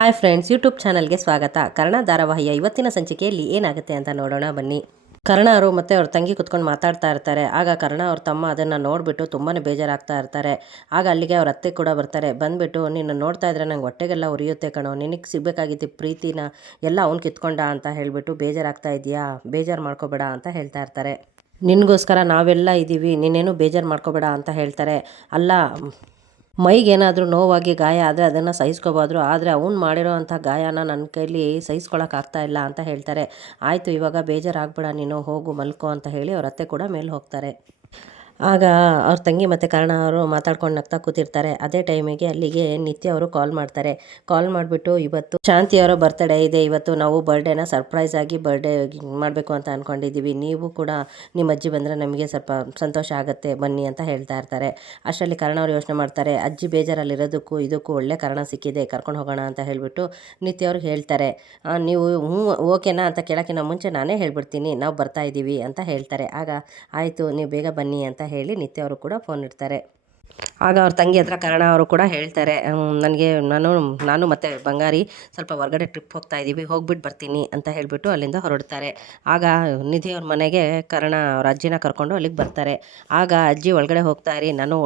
Hi friends YouTube ಚಾನಲ್ಗೆ ಸ್ವಾಗತ. ಕರ್ಣ ಧಾರಾವಾಹಿಯ ಇವತ್ತಿನ ಸಂಚಿಕೆಯಲ್ಲಿ ಏನಾಗುತ್ತೆ ಅಂತ ನೋಡೋಣ ಬನ್ನಿ. ಕರ್ಣ ಅವರು ಮತ್ತೆ ಅವ್ರ ತಂಗಿ ಕುತ್ಕೊಂಡು ಮಾತಾಡ್ತಾ ಇರ್ತಾರೆ. ಆಗ ಕರ್ಣ ಅವ್ರ ತಮ್ಮ ಅದನ್ನು ನೋಡಿಬಿಟ್ಟು ತುಂಬಾ ಬೇಜಾರಾಗ್ತಾ ಇರ್ತಾರೆ. ಆಗ ಅಲ್ಲಿಗೆ ಅವ್ರ ಅತ್ತೆ ಕೂಡ ಬರ್ತಾರೆ. ಬಂದುಬಿಟ್ಟು, ನಿನ್ನ ನೋಡ್ತಾ ಇದ್ರೆ ನಂಗೆ ಹೊಟ್ಟೆಗೆಲ್ಲ ಉರಿಯುತ್ತೆ ಕಣೋ. ನಿನಗೆ ಸಿಗಬೇಕಾಗಿತ್ತು ಪ್ರೀತಿನ ಎಲ್ಲ ಅವ್ನು ಕಿತ್ಕೊಂಡ ಅಂತ ಹೇಳಿಬಿಟ್ಟು ಬೇಜಾರಾಗ್ತಾ ಇದೆಯಾ? ಬೇಜಾರು ಮಾಡ್ಕೋಬೇಡ ಅಂತ ಹೇಳ್ತಾ ಇರ್ತಾರೆ. ನಿನಗೋಸ್ಕರ ನಾವೆಲ್ಲ ಇದ್ದೀವಿ ನೀನೇನು ಬೇಜಾರು ಮಾಡ್ಕೋಬೇಡ ಅಂತ ಹೇಳ್ತಾರೆ. ಅಲ್ಲ ಮೈಗೇನಾದರೂ ನೋವಾಗಿ ಗಾಯ ಆದರೆ ಅದನ್ನು ಸಹಿಸ್ಕೋಬೋದು ಆದರೆ ಅವ್ನು ಮಾಡಿರೋ ಅಂಥ ಗಾಯನ ನನ್ನ ಕೈಲಿ ಸಹಿಸ್ಕೊಳಕ್ಕಾಗ್ತಾ ಇಲ್ಲ ಅಂತ ಹೇಳ್ತಾರೆ. ಆಯಿತು, ಇವಾಗ ಬೇಜಾರಾಗ್ಬೇಡ ನೀನು, ಹೋಗು ಮಲ್ಕೋ ಅಂತ ಹೇಳಿ ಅವ್ರ ಅತ್ತೆ ಕೂಡ ಮೇಲೆ ಹೋಗ್ತಾರೆ. ಆಗ ಅವ್ರ ತಂಗಿ ಮತ್ತು ಕರ್ಣ ಅವರು ಮಾತಾಡ್ಕೊಂಡು ನಗ್ತಾ ಕೂತಿರ್ತಾರೆ. ಅದೇ ಟೈಮಿಗೆ ಅಲ್ಲಿಗೆ ನಿತ್ಯ ಅವರು ಕಾಲ್ ಮಾಡ್ತಾರೆ. ಕಾಲ್ ಮಾಡಿಬಿಟ್ಟು, ಇವತ್ತು ಶಾಂತಿ ಅವರ ಬರ್ತ್ಡೇ ಇದೆ. ಇವತ್ತು ನಾವು ಬರ್ಡೇನ ಸರ್ಪ್ರೈಸ್ ಆಗಿ ಬರ್ಡೇ ಮಾಡಬೇಕು ಅಂತ ಅಂದ್ಕೊಂಡಿದ್ದೀವಿ ನೀವು ಕೂಡ ನಿಮ್ಮ ಅಜ್ಜಿ ಬಂದರೆ ನಮಗೆ ಸ್ವಲ್ಪ ಸಂತೋಷ ಆಗುತ್ತೆ. ಬನ್ನಿ ಅಂತ ಹೇಳ್ತಾ ಇರ್ತಾರೆ. ಅಷ್ಟರಲ್ಲಿ ಕರ್ಣ ಅವ್ರು ಯೋಚನೆ ಮಾಡ್ತಾರೆ. ಅಜ್ಜಿ ಬೇಜಾರಲ್ಲಿರೋದಕ್ಕೂ ಇದಕ್ಕೂ ಒಳ್ಳೆ ಕಾರಣ ಸಿಕ್ಕಿದೆ. ಕರ್ಕೊಂಡು ಹೋಗೋಣ ಅಂತ ಹೇಳಿಬಿಟ್ಟು ನಿತ್ಯ ಅವ್ರಿಗೆ ಹೇಳ್ತಾರೆ. ನೀವು ಹ್ಞೂ, ಓಕೆನಾ ಅಂತ ಕೇಳೋಕ್ಕಿಂತ ಮುಂಚೆ ನಾನೇ ಹೇಳ್ಬಿಡ್ತೀನಿ. ನಾವು ಬರ್ತಾ ಇದ್ದೀವಿ ಅಂತ ಹೇಳ್ತಾರೆ. ಆಗ, ಆಯಿತು, ನೀವು ಬೇಗ ಬನ್ನಿ ಅಂತ ಹೇಳಿ ನಿತ್ಯ ಅವರು ಕೂಡ ಫೋನ್ ಇಡ್ತಾರೆ. ಆಗ ಅವ್ರ ತಂಗಿ ಹತ್ರ ಕರ್ಣ ಅವರು ಕೂಡ ಹೇಳ್ತಾರೆ ನನಗೆ ನಾನು ನಾನು ಮತ್ತು ಬಂಗಾರಿ ಸ್ವಲ್ಪ ಹೊರಗಡೆ ಟ್ರಿಪ್ ಹೋಗ್ತಾ ಇದ್ದೀವಿ ಹೋಗ್ಬಿಟ್ಟು ಬರ್ತೀನಿ ಅಂತ ಹೇಳಿಬಿಟ್ಟು ಅಲ್ಲಿಂದ ಹೊರಡ್ತಾರೆ. ಆಗ ನಿಧಿ ಅವ್ರ ಮನೆಗೆ ಕರ್ಣ ಅವ್ರ ಅಜ್ಜಿನ ಕರ್ಕೊಂಡು ಅಲ್ಲಿಗೆ ಬರ್ತಾರೆ. ಆಗ ಅಜ್ಜಿ ಒಳಗಡೆ ಹೋಗ್ತಾ ಇರಿ, ನಾನು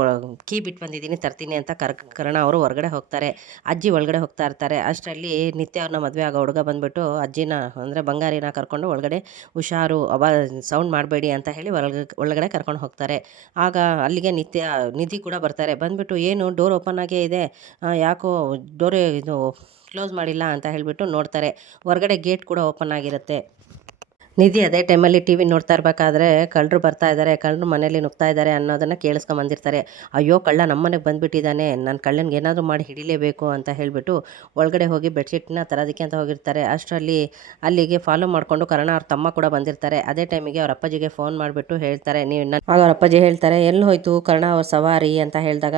ಕೀ ಬಿಟ್ಟು ಬಂದಿದ್ದೀನಿ, ತರ್ತೀನಿ ಅಂತ ಕರ್, ಕರ್ಣ ಅವರು ಹೊರಗಡೆ ಹೋಗ್ತಾರೆ. ಅಜ್ಜಿ ಒಳಗಡೆ ಹೋಗ್ತಾ ಇರ್ತಾರೆ. ಅಷ್ಟರಲ್ಲಿ ನಿತ್ಯ ಅವ್ರನ್ನ ಮದುವೆ ಆಗೋ ಹುಡುಗ ಬಂದ್ಬಿಟ್ಟು ಅಜ್ಜಿನ, ಅಂದರೆ ಬಂಗಾರಿನ ಕರ್ಕೊಂಡು ಒಳಗಡೆ ಹುಷಾರು ಅವ ಸೌಂಡ್ ಮಾಡಬೇಡಿ ಅಂತ ಹೇಳಿ ಒಳಗೆ ಒಳಗಡೆ ಕರ್ಕೊಂಡು ಹೋಗ್ತಾರೆ. ಆಗ ಅಲ್ಲಿಗೆ ನಿತ್ಯ, ನಿಧಿ ಕೂಡ ಬರ್ತಾರೆ ಬಂದ್ಬಿಟ್ಟು ಏನು ಡೋರ್ ಓಪನ್ ಆಗೇ ಇದೆ. ಯಾಕೋ ಡೋರ್ ಇದು ಕ್ಲೋಸ್ ಮಾಡಿಲ್ಲ ಅಂತ ಹೇಳಿಬಿಟ್ಟು ನೋಡ್ತಾರೆ. ಹೊರಗಡೆ ಗೇಟ್ ಕೂಡ ಓಪನ್ ಆಗಿರುತ್ತೆ. ನಿಧಿ ಅದೇ ಟೈಮಲ್ಲಿ ಟಿ ವಿ ನೋಡ್ತಾ ಇರಬೇಕಾದ್ರೆ ಕಳ್ಳರು ಬರ್ತಾ ಇದ್ದಾರೆ ಕಳ್ಳರು ಮನೇಲಿ ನುಗ್ತಾ ಇದ್ದಾರೆ ಅನ್ನೋದನ್ನು ಕೇಳಿಸ್ಕೊಂಬಂದಿರ್ತಾರೆ ಅಯ್ಯೋ ಕಳ್ಳ ನಮ್ಮನೆಗೆ ಬಂದುಬಿಟ್ಟಿದ್ದಾನೆ ನಾನು ಕಳ್ಳನಿಗೆ ಏನಾದರೂ ಮಾಡಿ ಹಿಡಿಲೇಬೇಕು ಅಂತ ಹೇಳಿಬಿಟ್ಟು ಒಳಗಡೆ ಹೋಗಿ ಬೆಡ್ಶೀಟ್ನ ತರೋದಕ್ಕೆ ಅಂತ ಹೋಗಿರ್ತಾರೆ. ಅಷ್ಟರಲ್ಲಿ ಅಲ್ಲಿಗೆ ಫಾಲೋ ಮಾಡಿಕೊಂಡು ಕರ್ಣ ಅವ್ರ ತಮ್ಮ ಕೂಡ ಬಂದಿರ್ತಾರೆ. ಅದೇ ಟೈಮಿಗೆ ಅವ್ರ ಅಪ್ಪಾಜಿಗೆ ಫೋನ್ ಮಾಡಿಬಿಟ್ಟು ಹೇಳ್ತಾರೆ, ನೀವು ನನ್ನ ಅವ್ರ ಅಪ್ಪಾಜಿ ಹೇಳ್ತಾರೆ, ಎಲ್ಲಿ ಹೋಯ್ತು ಕರ್ಣ ಅವ್ರ ಸವಾರಿ ಅಂತ ಹೇಳಿದಾಗ,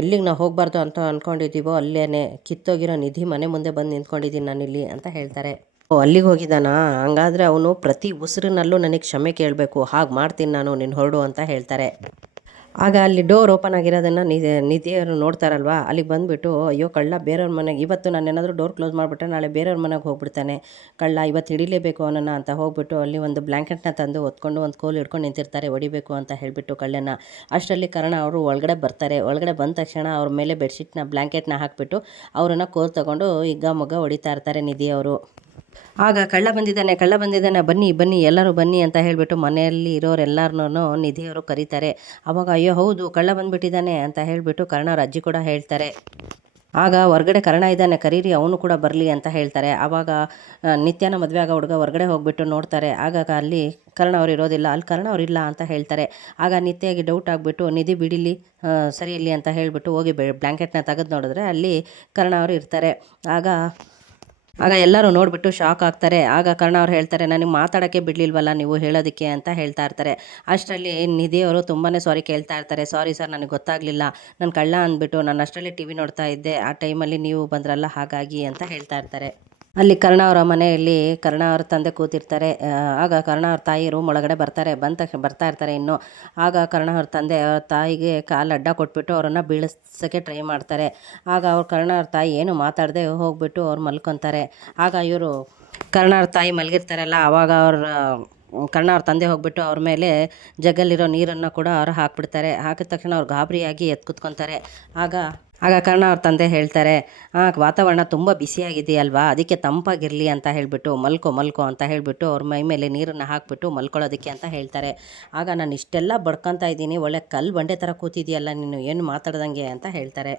ಎಲ್ಲಿಗೆ ನಾವು ಹೋಗಬಾರ್ದು ಅಂತ ಅಂದ್ಕೊಂಡಿದ್ದೀವೋ ಅಲ್ಲೇ ಕಿತ್ತೋಗಿರೋ ನಿಧಿ ಮನೆ ಮುಂದೆ ಬಂದು ನಿಂತ್ಕೊಂಡಿದ್ದೀನಿ ನಾನಿಲ್ಲಿ ಅಂತ ಹೇಳ್ತಾರೆ. ಓ, ಅಲ್ಲಿಗೆ ಹೋಗಿದ್ದಾನಾ? ಹಂಗಾದ್ರೆ ಅವನು ಪ್ರತಿ ಉಸಿರಿನಲ್ಲೂ ನನಗೆ ಕ್ಷಮೆ ಕೇಳಬೇಕು. ಹಾಗೆ ಮಾಡ್ತೀನಿ ನಾನು ನಿನ್ನ ಹೊರಡು ಅಂತ ಹೇಳ್ತಾರೆ. ಆಗ ಅಲ್ಲಿ ಡೋರ್ ಓಪನ್ ಆಗಿರೋದನ್ನು ನಿಧಿ ನಿಧಿಯವರು ನೋಡ್ತಾರಲ್ವಾ? ಅಲ್ಲಿಗೆ ಬಂದುಬಿಟ್ಟು, ಅಯ್ಯೋ, ಕಳ್ಳ ಬೇರೆಯವ್ರ ಮನೆಗೆ, ಇವತ್ತು ನಾನು ಏನಾದರೂ ಡೋರ್ ಕ್ಲೋಸ್ ಮಾಡಿಬಿಟ್ರೆ ನಾಳೆ ಬೇರೆಯವ್ರ ಮನೆಗೆ ಹೋಗ್ಬಿಡ್ತಾನೆ. ಕಳ್ಳ, ಇವತ್ತು ಹಿಡಿಲೇಬೇಕು ಅವನನ್ನು ಅಂತ ಹೋಗ್ಬಿಟ್ಟು ಅಲ್ಲಿ ಒಂದು ಬ್ಲ್ಯಾಂಕೆಟ್ನ ತಂದು ಹೊತ್ಕೊಂಡು ಒಂದು ಕೋಲ್ ಹಿಡ್ಕೊಂಡು ನಿಂತಿರ್ತಾರೆ, ಹೊಡಿಬೇಕು ಅಂತ ಹೇಳಿಬಿಟ್ಟು ಕಳ್ಳನ. ಅಷ್ಟರಲ್ಲಿ ಕರ್ಣ ಅವರು ಒಳಗಡೆ ಬರ್ತಾರೆ. ಒಳಗಡೆ ಬಂದ ತಕ್ಷಣ ಅವ್ರ ಮೇಲೆ ಬೆಡ್ಶೀಟ್ನ ಬ್ಲ್ಯಾಂಕೆಟ್ನ ಹಾಕಿಬಿಟ್ಟು ಅವರನ್ನು ಕೋಲ್ ತಗೊಂಡು ಹಿಗ್ಗ ಮೊಗ್ಗ ಹೊಡಿತಾ ಇರ್ತಾರೆ ನಿಧಿಯವರು. ಆಗ ಕಳ್ಳ ಬಂದಿದ್ದಾನೆ ಕಳ್ಳ ಬಂದಿದ್ದಾನೆ, ಬನ್ನಿ ಬನ್ನಿ, ಎಲ್ಲರೂ ಬನ್ನಿ ಅಂತ ಹೇಳಿಬಿಟ್ಟು ಮನೆಯಲ್ಲಿ ಇರೋರೆಲ್ಲರನ್ನೂ ನಿಧಿಯವರು ಕರೀತಾರೆ. ಅವಾಗ, ಅಯ್ಯೋ, ಹೌದು, ಕಳ್ಳ ಬಂದುಬಿಟ್ಟಿದ್ದಾನೆ ಅಂತ ಹೇಳಿಬಿಟ್ಟು ಕರ್ಣವ್ರ ಅಜ್ಜಿ ಕೂಡ ಹೇಳ್ತಾರೆ. ಆಗ ಹೊರಗಡೆ ಕರ್ಣ ಇದ್ದಾನೆ, ಕರೀರಿ, ಅವನು ಕೂಡ ಬರಲಿ ಅಂತ ಹೇಳ್ತಾರೆ. ಆವಾಗ ನಿತ್ಯನ ಮದುವೆ ಆಗೋ ಹುಡುಗ ಹೊರಗಡೆ ಹೋಗ್ಬಿಟ್ಟು ನೋಡ್ತಾರೆ. ಆಗ ಅಲ್ಲಿ ಕರ್ಣ ಅವ್ರು ಇರೋದಿಲ್ಲ, ಅಲ್ಲಿ ಕರ್ಣ ಅವರಿಲ್ಲ ಅಂತ ಹೇಳ್ತಾರೆ. ಆಗ ನಿತ್ಯಗೆ ಡೌಟ್ ಆಗಿಬಿಟ್ಟು, ನಿಧಿ ಬಿಡಿಲಿ ಸರಿ ಇಲ್ಲಿ ಅಂತ ಹೇಳಿಬಿಟ್ಟು ಹೋಗಿ ಬ್ಲ್ಯಾಂಕೆಟ್ನ ತೆಗೆದು ನೋಡಿದ್ರೆ ಅಲ್ಲಿ ಕರ್ಣ ಅವರು ಇರ್ತಾರೆ. ಆಗ ಆಗ ಎಲ್ಲರೂ ನೋಡಿಬಿಟ್ಟು ಶಾಕ್ ಆಗ್ತಾರೆ. ಆಗ ಕರ್ಣ ಅವ್ರು ಹೇಳ್ತಾರೆ, ನನಗೆ ಮಾತಾಡೋಕ್ಕೆ ಬಿಡಲಿಲ್ವಲ್ಲ ನೀವು ಹೇಳೋದಕ್ಕೆ ಅಂತ ಹೇಳ್ತಾ ಇರ್ತಾರೆ. ಅಷ್ಟರಲ್ಲಿ ನಿಧಿಯವರು ತುಂಬಾ ಸಾರಿ ಕೇಳ್ತಾ ಇರ್ತಾರೆ. ಸಾರಿ ಸರ್ ನನಗೆ ಗೊತ್ತಾಗಲಿಲ್ಲ. ನಾನು ಕಳ್ಳ ಅಂದ್ಬಿಟ್ಟು ನಾನು ಅಷ್ಟರಲ್ಲಿ ಟಿ ವಿ ನೋಡ್ತಾ ಇದ್ದೆ. ಆ ಟೈಮಲ್ಲಿ ನೀವು ಬಂದ್ರಲ್ಲ ಹಾಗಾಗಿ ಅಂತ ಹೇಳ್ತಾ ಇರ್ತಾರೆ. ಅಲ್ಲಿ ಕರ್ಣ ಅವರ ಮನೆಯಲ್ಲಿ ಕರ್ಣ ಅವ್ರ ತಂದೆ ಕೂತಿರ್ತಾರೆ. ಆಗ ಕರ್ಣ ಅವ್ರ ತಾಯಿ ರೂಮ್ ಒಳಗಡೆ ಬರ್ತಾರೆ ಬಂದ ತಕ್ಷಣ ಬರ್ತಾ ಇರ್ತಾರೆ ಇನ್ನು. ಆಗ ಕರ್ಣ ಅವ್ರ ತಂದೆ, ಅವ್ರ ತಾಯಿಗೆ ಕಾಲು ಅಡ್ಡ ಕೊಟ್ಬಿಟ್ಟು ಅವರನ್ನು ಬೀಳಿಸೋಕ್ಕೆ ಟ್ರೈ ಮಾಡ್ತಾರೆ. ಆಗ ಅವ್ರ ಕರ್ಣ ಅವ್ರ ತಾಯಿ ಏನು ಮಾತಾಡದೆ ಹೋಗ್ಬಿಟ್ಟು ಅವ್ರು ಮಲ್ಕೊತಾರೆ. ಆಗ ಇವರು ಕರ್ಣ ಅವ್ರ ತಾಯಿ ಮಲಗಿರ್ತಾರಲ್ಲ ಆವಾಗ ಅವ್ರ, ಕರ್ಣ ಅವ್ರ ತಂದೆ ಹೋಗ್ಬಿಟ್ಟು ಅವ್ರ ಮೇಲೆ ಜಗ್ಗಲ್ಲಿರೋ ನೀರನ್ನು ಕೂಡ ಅವ್ರು ಹಾಕ್ಬಿಡ್ತಾರೆ. ಹಾಕಿದ ತಕ್ಷಣ ಅವ್ರು ಗಾಬರಿಯಾಗಿ ಎತ್ತು ಕುತ್ಕೊತಾರೆ. ಆಗ ಆಗ ಕರ್ಣ ಅವ್ರ ತಂದೆ ಹೇಳ್ತಾರೆ "ಆ, ವಾತಾವರಣ ತುಂಬ ಬಿಸಿಯಾಗಿದೆಯಲ್ವಾ ಅದಕ್ಕೆ ತಂಪಾಗಿರಲಿ ಅಂತ ಹೇಳಿಬಿಟ್ಟು ಮಲ್ಕೋ ಮಲ್ಕೋ ಅಂತ ಹೇಳಿಬಿಟ್ಟು ಅವ್ರ ಮೈ ಮೇಲೆ ನೀರನ್ನು ಹಾಕ್ಬಿಟ್ಟು ಮಲ್ಕೊಳ್ಳೋದಕ್ಕೆ ಅಂತ ಹೇಳ್ತಾರೆ. ಆಗ ನಾನು ಇಷ್ಟೆಲ್ಲ ಬಡ್ಕೊತಾ ಇದ್ದೀನಿ ಒಳ್ಳೆ ಕಲ್ಲು ಬಂಡೆ ಥರ ಕೂತಿದೆಯಲ್ಲ ನೀನು ಏನು ಮಾತಾಡ್ದಂಗೆ ಅಂತ ಹೇಳ್ತಾರೆ.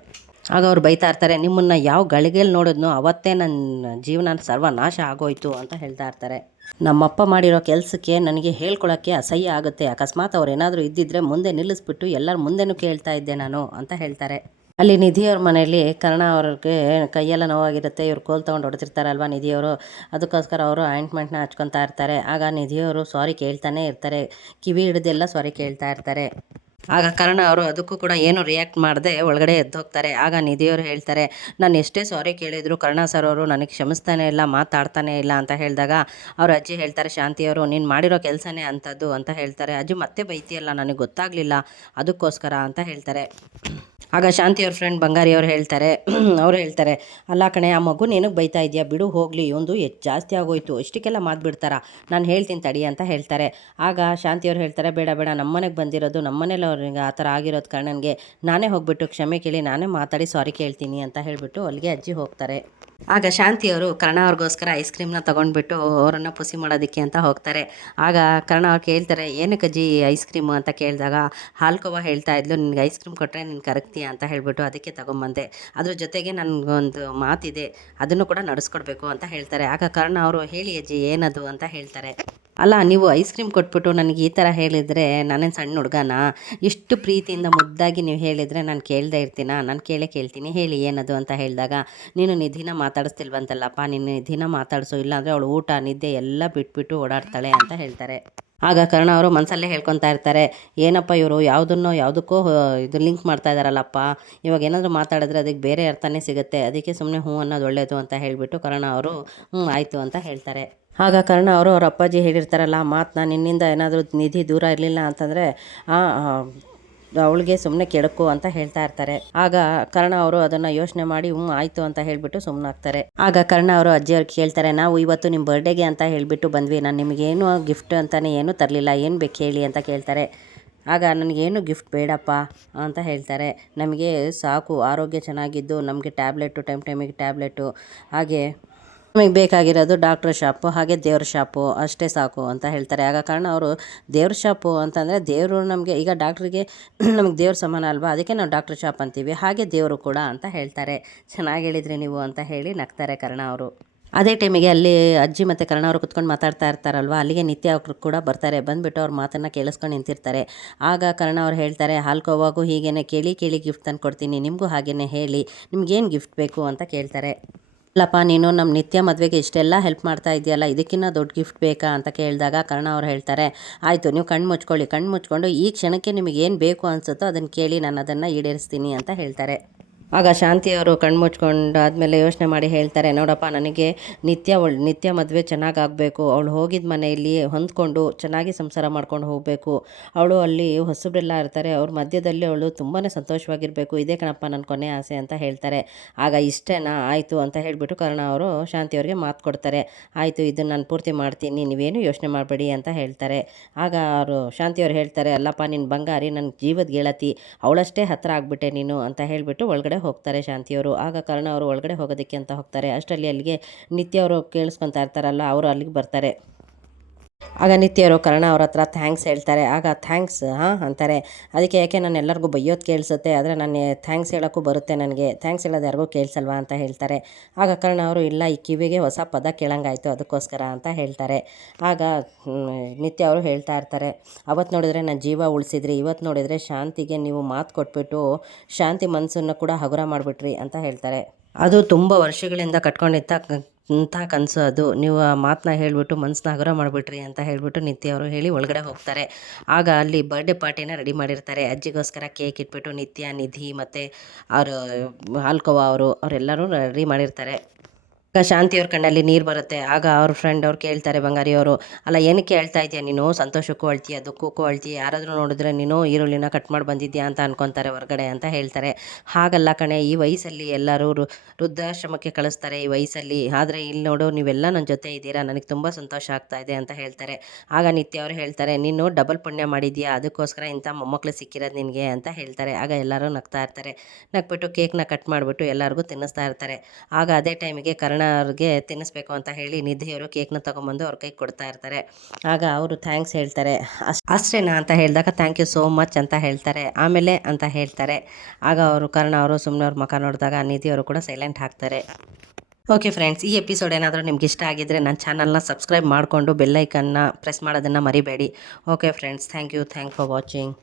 ಆಗ ಅವ್ರು ಬೈತಾ ಇರ್ತಾರೆ ನಿಮ್ಮನ್ನು ಯಾವ ಗಳಿಗೆಯಲ್ಲಿ ನೋಡಿದ್ನೋ ಅವತ್ತೇ ನನ್ನ ಜೀವನ ಸರ್ವನಾಶ ಆಗೋಯ್ತು ಅಂತ ಹೇಳ್ತಾ ಇರ್ತಾರೆ. ನಮ್ಮಪ್ಪ ಮಾಡಿರೋ ಕೆಲಸಕ್ಕೆ ನನಗೆ ಹೇಳ್ಕೊಳ್ಳೋಕ್ಕೆ ಅಸಹ್ಯ ಆಗುತ್ತೆ. ಅಕಸ್ಮಾತ್ ಅವ್ರು ಏನಾದರೂ ಇದ್ದಿದ್ರೆ ಮುಂದೆ ನಿಲ್ಲಿಸ್ಬಿಟ್ಟು ಎಲ್ಲರ ಮುಂದೆನೂ ಕೇಳ್ತಾ ಇದ್ದೆ ನಾನು ಅಂತ ಹೇಳ್ತಾರೆ. ಅಲ್ಲಿ ನಿಧಿಯವ್ರ ಮನೆಯಲ್ಲಿ ಕರ್ಣ ಅವ್ರಿಗೆ ಕೈಯೆಲ್ಲ ನೋವಾಗಿರುತ್ತೆ, ಇವ್ರು ಕೋಲ್ ತೊಗೊಂಡು ಹೊಡೆದಿರ್ತಾರಲ್ವ ನಿಧಿಯವರು? ಅದಕ್ಕೋಸ್ಕರ ಅವರು ಆಯಿಂಟ್ಮೆಂಟ್ನ ಹಚ್ಕೊತಾ ಇರ್ತಾರೆ. ಆಗ ನಿಧಿಯವರು ಸಾರಿ ಕೇಳ್ತಾನೆ ಇರ್ತಾರೆ. ಕಿವಿ ಹಿಡಿದೆಲ್ಲ ಸಾರಿ ಕೇಳ್ತಾ ಇರ್ತಾರೆ. ಆಗ ಕರ್ಣ ಅವರು ಅದಕ್ಕೂ ಕೂಡ ಏನು ರಿಯಾಕ್ಟ್ ಮಾಡದೆ ಒಳಗಡೆ ಎದ್ದು ಹೋಗ್ತಾರೆ ಆಗ ನಿಧಿಯವರು ಹೇಳ್ತಾರೆ, ನಾನು ಎಷ್ಟೇ ಸಾರಿ ಕೇಳಿದ್ರು ಕರ್ಣ ಸರ್ ಅವರು ನನಗೆ ಕ್ಷಮಿಸ್ತಾನೆ ಇಲ್ಲ, ಮಾತಾಡ್ತಾನೆ ಇಲ್ಲ ಅಂತ ಹೇಳಿದಾಗ ಅವ್ರ ಅಜ್ಜಿ ಹೇಳ್ತಾರೆ ಶಾಂತಿಯವರು ನೀನು ಮಾಡಿರೋ ಕೆಲಸನೇ ಅಂಥದ್ದು ಅಂತ ಹೇಳ್ತಾರೆ. ಅಜ್ಜಿ, ಮತ್ತೆ ಬೈತಿಯಲ್ಲ, ನನಗೆ ಗೊತ್ತಾಗಲಿಲ್ಲ. ಅದಕ್ಕೋಸ್ಕರ ಅಂತ ಹೇಳ್ತಾರೆ. ಆಗ ಶಾಂತಿ ಅವ್ರ ಫ್ರೆಂಡ್ ಬಂಗಾರಿ ಅವ್ರು ಹೇಳ್ತಾರೆ ಅವ್ರು ಹೇಳ್ತಾರೆ, ಅಲ್ಲ ಕಣೆ, ಆ ಮಗು ನಿನಗೆ ಬೈತಾ ಇದೆಯಾ? ಬಿಡು, ಹೋಗಲಿ ಒಂದು ಹೆಚ್ಚು ಜಾಸ್ತಿ ಆಗೋಯ್ತು, ಇಷ್ಟಕ್ಕೆಲ್ಲ ಮಾತು ಬಿಡ್ತಾರಾ, ನಾನು ಹೇಳ್ತೀನಿ ತಡಿ ಅಂತ ಹೇಳ್ತಾರೆ. ಆಗ ಶಾಂತಿ ಅವ್ರು ಹೇಳ್ತಾರೆ, ಬೇಡ ಬೇಡ ನಮ್ಮನೆಗೆ ಬಂದಿರೋದು ನಮ್ಮನೇಲಿ ಅವ್ರಿಗೆ ಆ ಥರ ಆಗಿರೋದು ಕಾರಣನ್ಗೆ ನಾನೇ ಹೋಗ್ಬಿಟ್ಟು ಕ್ಷಮೆ ಕೇಳಿ, ನಾನೇ ಮಾತಾಡಿ ಸಾರಿ ಕೇಳ್ತೀನಿ ಅಂತ ಹೇಳಿಬಿಟ್ಟು ಅಲ್ಲಿಗೆ ಅಜ್ಜಿ ಹೋಗ್ತಾರೆ. ಆಗ ಶಾಂತಿ ಅವರು ಕರ್ಣ ಅವ್ರಿಗೋಸ್ಕರ ಐಸ್ ಕ್ರೀಮ್ನ ತೊಗೊಂಡ್ಬಿಟ್ಟು ಅವರನ್ನು ಪುಸಿ ಮಾಡೋದಕ್ಕೆ ಅಂತ ಹೋಗ್ತಾರೆ. ಆಗ ಕರ್ಣ ಅವ್ರು ಕೇಳ್ತಾರೆ, ಏನಕ್ಕೆ ಅಜ್ಜಿ ಐಸ್ ಕ್ರೀಮು ಅಂತ ಕೇಳಿದಾಗ ಹಾಲ್ಕೋವ ಹೇಳ್ತಾ ಇದ್ಲು, ನಿನಗೆ ಐಸ್ ಕ್ರೀಮ್ ಕೊಟ್ಟರೆ ನೀನು ಕರಗ್ತೀಯ ಅಂತ ಹೇಳಿಬಿಟ್ಟು ಅದಕ್ಕೆ ತಗೊಂಬಂದೆ. ಅದ್ರ ಜೊತೆಗೆ ನನಗೊಂದು ಮಾತಿದೆ, ಅದನ್ನು ಕೂಡ ನಡೆಸ್ಕೊಡ್ಬೇಕು ಅಂತ ಹೇಳ್ತಾರೆ. ಆಗ ಕಾರಣ ಅವರು, ಹೇಳಿ ಅಜ್ಜಿ, ಏನದು? ಅಂತ ಹೇಳ್ತಾರೆ. ಅಲ್ಲ, ನೀವು ಐಸ್ ಕ್ರೀಮ್ ಕೊಟ್ಬಿಟ್ಟು ನನಗೆ ಈ ಥರ ಹೇಳಿದರೆ ನಾನೇನು ಸಣ್ಣ ಹುಡುಗನ? ಇಷ್ಟು ಪ್ರೀತಿಯಿಂದ ಮುದ್ದಾಗಿ ನೀವು ಹೇಳಿದರೆ ನಾನು ಕೇಳದೆ ಇರ್ತೀನ? ನಾನು ಕೇಳೇ ಕೇಳ್ತೀನಿ. ಹೇಳಿ, ಏನದು? ಅಂತ ಹೇಳಿದಾಗ, ನೀನು ನಿಧಿನ ಮಾತಾಡಿಸ್ತಿಲ್ವಂತಲ್ಲಪ್ಪ. ನೀನು ನಿಧಿನ ಮಾತಾಡಿಸು. ಇಲ್ಲಾಂದರೆ ಅವಳು ಊಟ, ನಿದ್ದೆ ಎಲ್ಲ ಬಿಟ್ಬಿಟ್ಟು ಓಡಾಡ್ತಾಳೆ ಅಂತ ಹೇಳ್ತಾರೆ. ಆಗ ಕರ್ಣ ಅವರು ಮನಸಲ್ಲೇ ಹೇಳ್ಕೊತಾ ಇರ್ತಾರೆ, ಏನಪ್ಪ ಇವರು, ಯಾವುದನ್ನೋ ಯಾವುದಕ್ಕೋ ಇದು ಲಿಂಕ್ ಮಾಡ್ತಾ ಇದ್ದಾರಲ್ಲಪ್ಪ ಇವಾಗ ಏನಾದರೂ ಮಾತಾಡಿದ್ರೆ ಅದಕ್ಕೆ ಬೇರೆ ಅರ್ಥನೇ ಸಿಗುತ್ತೆ, ಅದಕ್ಕೆ ಸುಮ್ಮನೆ ಹ್ಞೂ ಅನ್ನೋದು ಒಳ್ಳೆಯದು ಅಂತ ಹೇಳಿಬಿಟ್ಟು ಕರ್ಣ ಅವರು ಹ್ಞೂ ಆಯಿತು ಅಂತ ಹೇಳ್ತಾರೆ. ಆಗ ಕರ್ಣ ಅವರು, ಅವ್ರ ಅಪ್ಪಾಜಿ ಹೇಳಿರ್ತಾರಲ್ಲ ಮಾತನ್ನ ನಿನ್ನಿಂದ ಏನಾದರೂ ನಿಧಿ ದೂರ ಇರಲಿಲ್ಲ ಅಂತಂದರೆ ಅವಳಿಗೆ ಸುಮ್ಮನೆ ಕೆಡಕು ಅಂತ ಹೇಳ್ತಾ ಇರ್ತಾರೆ. ಆಗ ಕರ್ಣ ಅವರು ಅದನ್ನ ಯೋಚನೆ ಮಾಡಿ ಹ್ಞೂ ಆಯ್ತು ಅಂತ ಹೇಳಿಬಿಟ್ಟು ಸುಮ್ಮನಾಗ್ತಾರೆ ಆಗ ಕರ್ಣ ಅವರು ಅಜ್ಜಿಯವ್ರಿಗೆ ಕೇಳ್ತಾರೆ, ನಾವು ಇವತ್ತು ನಿಮ್ಮ ಬರ್ಡೇಗೆ ಅಂತ ಹೇಳಿಬಿಟ್ಟು ಬಂದ್ವಿ. ನಾನು ನಿಮಗೇನು ಗಿಫ್ಟ್ ಅಂತಲೇ ಏನು ತರಲಿಲ್ಲ. ಏನು ಬೇಕು ಹೇಳಿ ಅಂತ ಕೇಳ್ತಾರೆ. ಆಗ ನನಗೇನು ಗಿಫ್ಟ್ ಬೇಡಪ್ಪ ಅಂತ ಹೇಳ್ತಾರೆ. ನಮಗೆ ಸಾಕು, ಆರೋಗ್ಯ ಚೆನ್ನಾಗಿದ್ದು, ನಮಗೆ ಟ್ಯಾಬ್ಲೆಟು ಟೈಮ್ ಟೈಮಿಗೆ ಟ್ಯಾಬ್ಲೆಟು ಹಾಗೆ ನಮಗೆ ಬೇಕಾಗಿರೋದು ಡಾಕ್ಟ್ರ್ ಶಾಪು, ಹಾಗೆ ದೇವ್ರ ಶಾಪು, ಅಷ್ಟೇ ಸಾಕು ಅಂತ ಹೇಳ್ತಾರೆ. ಆಗ ಕಾರಣ ಅವರು ದೇವ್ರ ಶಾಪು ಅಂತಂದರೆ ದೇವರು ನಮಗೆ, ಈಗ ಡಾಕ್ಟ್ರಿಗೆ ನಮಗೆ ದೇವ್ರ ಸಮಾನ ಅಲ್ವಾ? ಅದಕ್ಕೆ ನಾವು ಡಾಕ್ಟ್ರ್ ಶಾಪ್ ಅಂತೀವಿ. ಹಾಗೆ ದೇವರು ಕೂಡ ಅಂತ ಹೇಳ್ತಾರೆ. ಚೆನ್ನಾಗಿ ಹೇಳಿದ್ರಿ ನೀವು ಅಂತ ಹೇಳಿ ನಗ್ತಾರೆ ಕರ್ಣ ಅವರು. ಅದೇ ಟೈಮಿಗೆ ಅಲ್ಲಿ ಅಜ್ಜಿ ಮತ್ತು ಕರ್ಣ ಅವರು ಕುತ್ಕೊಂಡು ಮಾತಾಡ್ತಾ ಇರ್ತಾರಲ್ವಾ? ಅಲ್ಲಿಗೆ ನಿತ್ಯ ಅವರು ಕೂಡ ಬರ್ತಾರೆ. ಬಂದುಬಿಟ್ಟು ಅವ್ರ ಮಾತನ್ನು ಕೇಳಿಸ್ಕೊಂಡು ನಿಂತಿರ್ತಾರೆ. ಆಗ ಕರ್ಣ ಅವ್ರು ಹೇಳ್ತಾರೆ, ಹಾಲ್ಕೋವಾಗೂ ಹೀಗೇನೆ ಕೇಳಿ ಕೇಳಿ ಗಿಫ್ಟ್ ತಂದು ಕೊಡ್ತೀನಿ ನಿಮಗೂ ಹಾಗೇ ಹೇಳಿ. ನಿಮ್ಗೇನು ಗಿಫ್ಟ್ ಬೇಕು? ಅಂತ ಕೇಳ್ತಾರೆ. ಅಲ್ಲಪ್ಪ ನೀನು ನಮ್ಮ ನಿತ್ಯ ಮದುವೆಗೆ ಇಷ್ಟೆಲ್ಲ ಹೆಲ್ಪ್ ಮಾಡ್ತಾ ಇದೆಯಲ್ಲ ಇದಕ್ಕಿಂತ ದೊಡ್ಡ ಗಿಫ್ಟ್ ಬೇಕಾ ಅಂತ ಕೇಳಿದಾಗ ಕರ್ಣ ಅವ್ರು ಹೇಳ್ತಾರೆ, ಆಯಿತು, ನೀವು ಕಣ್ಣು ಮುಚ್ಕೊಳ್ಳಿ, ಕಣ್ಣು ಮುಚ್ಕೊಂಡು ಈ ಕ್ಷಣಕ್ಕೆ ನಿಮಗೆ ಏನು ಬೇಕು ಅನಿಸುತ್ತೋ ಅದನ್ನು ಕೇಳಿ ನಾನು ಅದನ್ನು ಈಡೇರಿಸ್ತೀನಿ ಅಂತ ಹೇಳ್ತಾರೆ. ಆಗ ಶಾಂತಿಯವರು ಆದಮೇಲೆ ಯೋಚನೆ ಮಾಡಿ ಹೇಳ್ತಾರೆ, ನೋಡಪ್ಪ, ನನಗೆ ನಿತ್ಯ ಒಳ್, ನಿತ್ಯ ಮದುವೆ ಚೆನ್ನಾಗಿ ಆಗಬೇಕು ಅವಳು ಹೋಗಿದ್ದ ಮನೆಯಲ್ಲಿ ಹೊಂದ್ಕೊಂಡು ಚೆನ್ನಾಗಿ ಸಂಸಾರ ಮಾಡ್ಕೊಂಡು ಹೋಗಬೇಕು. ಅವಳು ಅಲ್ಲಿ ಹೊಸಬ್ರೆಲ್ಲ ಇರ್ತಾರೆ. ಅವ್ರ ಮಧ್ಯದಲ್ಲಿ ಅವಳು ತುಂಬಾ ಸಂತೋಷವಾಗಿರಬೇಕು. ಇದೇ ಕಣಪ್ಪ ನನ್ನ ಕೊನೆ ಆಸೆ ಅಂತ ಹೇಳ್ತಾರೆ. ಆಗ ಇಷ್ಟೇನಾ? ಆಯಿತು ಅಂತ ಹೇಳಿಬಿಟ್ಟು ಕರ್ಣ ಅವರು ಶಾಂತಿಯವ್ರಿಗೆ ಮಾತು ಕೊಡ್ತಾರೆ. ಆಯಿತು ಇದನ್ನು ನಾನು ಪೂರ್ತಿ ಮಾಡ್ತೀನಿ. ನೀವೇನು ಯೋಚನೆ ಮಾಡಬೇಡಿ ಅಂತ ಹೇಳ್ತಾರೆ. ಆಗ ಅವರು ಶಾಂತಿಯವ್ರು ಹೇಳ್ತಾರೆ, ಅಲ್ಲಪ್ಪ ನಿನ್ನ ಬಂಗಾರಿ ನನ್ನ ಜೀವದ ಗೆಳತಿ. ಅವಳಷ್ಟೇ ಹತ್ತಿರ ಆಗಿಬಿಟ್ಟೆ ನೀನು ಅಂತ ಹೇಳಿಬಿಟ್ಟು ಒಳಗಡೆ ಹೋಗ್ತಾರೆ ಶಾಂತಿಯವರು ಆಗ ಕಾರಣ ಅವರು ಒಳಗಡೆ ಹೋಗೋದಕ್ಕೆ ಅಂತ ಹೋಗ್ತಾರೆ. ಅಷ್ಟರಲ್ಲಿ ಅಲ್ಲಿಗೆ ನಿತ್ಯ ಅವರು ಕೇಳಿಸ್ಕೊತಾ ಇರ್ತಾರಲ್ಲ, ಅವರು ಅಲ್ಲಿಗೆ ಬರ್ತಾರೆ. ಆಗ ನಿತ್ಯರು ಕರ್ಣ ಅವ್ರ ಹತ್ರ ಥ್ಯಾಂಕ್ಸ್ ಹೇಳ್ತಾರೆ. ಆಗ ಥ್ಯಾಂಕ್ಸ್ ಹಾಂ ಅಂತಾರೆ. ಅದಕ್ಕೆ ಯಾಕೆ ನಾನು ಎಲ್ಲರಿಗೂ ಬೈಯೋದು ಕೇಳಿಸುತ್ತೆ, ಆದರೆ ನಾನು ಥ್ಯಾಂಕ್ಸ್ ಹೇಳೋಕ್ಕೂ ಬರುತ್ತೆ ನನಗೆ. ಥ್ಯಾಂಕ್ಸ್ ಹೇಳೋದು ಯಾರಿಗೂ ಕೇಳಿಸಲ್ವಾ ಅಂತ ಹೇಳ್ತಾರೆ. ಆಗ ಕರ್ಣ ಅವರು, ಇಲ್ಲ, ಈ ಕಿವಿಗೆ ಹೊಸ ಪದ ಕೇಳಂಗಾಯಿತು, ಅದಕ್ಕೋಸ್ಕರ ಅಂತ ಹೇಳ್ತಾರೆ. ಆಗ ನಿತ್ಯ ಅವರು ಹೇಳ್ತಾ ಇರ್ತಾರೆ ಅವತ್ತು ನೋಡಿದರೆ ನಾನು ಜೀವ ಉಳಿಸಿದ್ರಿ ಇವತ್ತು ನೋಡಿದರೆ ಶಾಂತಿಗೆ ನೀವು ಮಾತು ಕೊಟ್ಬಿಟ್ಟು ಶಾಂತಿ ಮನಸ್ಸನ್ನು ಕೂಡ ಹಗುರ ಮಾಡಿಬಿಟ್ರಿ ಅಂತ ಹೇಳ್ತಾರೆ. ಅದು ತುಂಬ ವರ್ಷಗಳಿಂದ ಕಟ್ಕೊಂಡಿದ್ದ ಇಂಥ ಕನಸು ಅದು. ನೀವು ಆ ಮಾತನ್ನ ಹೇಳಿಬಿಟ್ಟು ಮನಸ್ಸನ್ನ ಹಗುರ ಮಾಡಿಬಿಟ್ರಿ ಅಂತ ಹೇಳಿಬಿಟ್ಟು ನಿತ್ಯ ಅವರು ಹೇಳಿ ಒಳಗಡೆ ಹೋಗ್ತಾರೆ. ಆಗ ಅಲ್ಲಿ ಬರ್ಡೇ ಪಾರ್ಟಿನ ರೆಡಿ ಮಾಡಿರ್ತಾರೆ. ಅಜ್ಜಿಗೋಸ್ಕರ ಕೇಕ್ ಇಟ್ಬಿಟ್ಟು ನಿತ್ಯ, ನಿಧಿ ಮತ್ತು ಅವರು, ಹಾಲ್ಕೋವಾ ಅವರು, ಅವರೆಲ್ಲರೂ ರೆಡಿ ಮಾಡಿರ್ತಾರೆ. ಶಾಂತಿಯವ್ರ ಕಣ್ಣಲ್ಲಿ ನೀರು ಬರುತ್ತೆ. ಆಗ ಅವ್ರ ಫ್ರೆಂಡ್ ಅವ್ರು ಕೇಳ್ತಾರೆ ಬಂಗಾರಿಯವರು ಅಲ್ಲ ಏನಕ್ಕೆ ಹೇಳ್ತಾ ಇದೆಯಾ ನೀನು? ಸಂತೋಷಕ್ಕೂ ಅಳ್ತೀಯ, ದುಃಖಕ್ಕೂ ಅಳ್ತೀಯ? ಯಾರಾದರೂ ನೋಡಿದ್ರೆ ನೀನು ಈರುಳ್ಳಿನ ಕಟ್ ಮಾಡಿ ಬಂದಿದ್ಯಾ ಅಂತ ಅನ್ಕೊತಾರೆ ಹೊರಗಡೆ ಅಂತ ಹೇಳ್ತಾರೆ. ಹಾಗಲ್ಲ ಕಣೆ, ಈ ವಯಸ್ಸಲ್ಲಿ ಎಲ್ಲರೂ ವೃದ್ಧಾಶ್ರಮಕ್ಕೆ ಕಳಿಸ್ತಾರೆ ಈ ವಯಸ್ಸಲ್ಲಿ. ಆದರೆ ಇಲ್ಲಿ ನೋಡು, ನೀವೆಲ್ಲ ನನ್ನ ಜೊತೆ ಇದ್ದೀರಾ? ನನಗೆ ತುಂಬ ಸಂತೋಷ ಆಗ್ತಾ ಇದೆ ಅಂತ ಹೇಳ್ತಾರೆ. ಆಗ ನಿತ್ಯ ಅವರು ಹೇಳ್ತಾರೆ, ನೀನು ಡಬಲ್ ಪುಣ್ಯ ಮಾಡಿದ್ಯಾ? ಅದಕ್ಕೋಸ್ಕರ ಇಂಥ ಮೊಮ್ಮಕ್ಕಳು ಸಿಕ್ಕಿರೋದು ನಿನಗೆ ಅಂತ ಹೇಳ್ತಾರೆ. ಆಗ ಎಲ್ಲರೂ ನಗ್ತಾ ಇರ್ತಾರೆ. ನಗ್ಬಿಟ್ಟು ಕೇಕ್ನ ಕಟ್ ಮಾಡಿಬಿಟ್ಟು ಎಲ್ಲರಿಗೂ ತಿನ್ನಿಸ್ತಾ ಇರ್ತಾರೆ. ಆಗ ಅದೇ ಟೈಮಿಗೆ ಕರ್ಣ ಅವ್ರಿಗೆ ತಿನ್ನಿಸ್ಬೇಕು ಅಂತ ಹೇಳಿ ನಿಧಿಯವರು ಕೇಕ್ನ ತೊಗೊಂಬಂದು ಅವ್ರ ಕೈಗೆ ಕೊಡ್ತಾ ಇರ್ತಾರೆ. ಆಗ ಅವರು ಥ್ಯಾಂಕ್ಸ್ ಹೇಳ್ತಾರೆ. ಅಷ್ಟೇನಾ ಅಂತ ಹೇಳಿದಾಗ ಥ್ಯಾಂಕ್ ಯು ಸೋ ಮಚ್ ಅಂತ ಹೇಳ್ತಾರೆ. ಆಮೇಲೆ ಅಂತ ಹೇಳ್ತಾರೆ. ಆಗ ಅವರು ಕರ್ಣ ಅವರು ಸುಮ್ಮನೆ ಅವ್ರ ಮುಖ ನೋಡಿದಾಗ ನಿಧಿಯವರು ಕೂಡ ಸೈಲೆಂಟ್ ಹಾಕ್ತಾರೆ ಓಕೆ ಫ್ರೆಂಡ್ಸ್ ಈ ಎಪಿಸೋಡ್ ಏನಾದರೂ ನಿಮ್ಗೆ ಇಷ್ಟ ಆಗಿದ್ದರೆ ನನ್ನ ಚಾನಲ್ನ ಸಬ್ಸ್ಕ್ರೈಬ್ ಮಾಡಿಕೊಂಡು ಬೆಲ್ಲೈಕನ್ನ ಪ್ರೆಸ್ ಮಾಡೋದನ್ನು ಮರಿಬೇಡಿ. Okay friends thank you thank for watching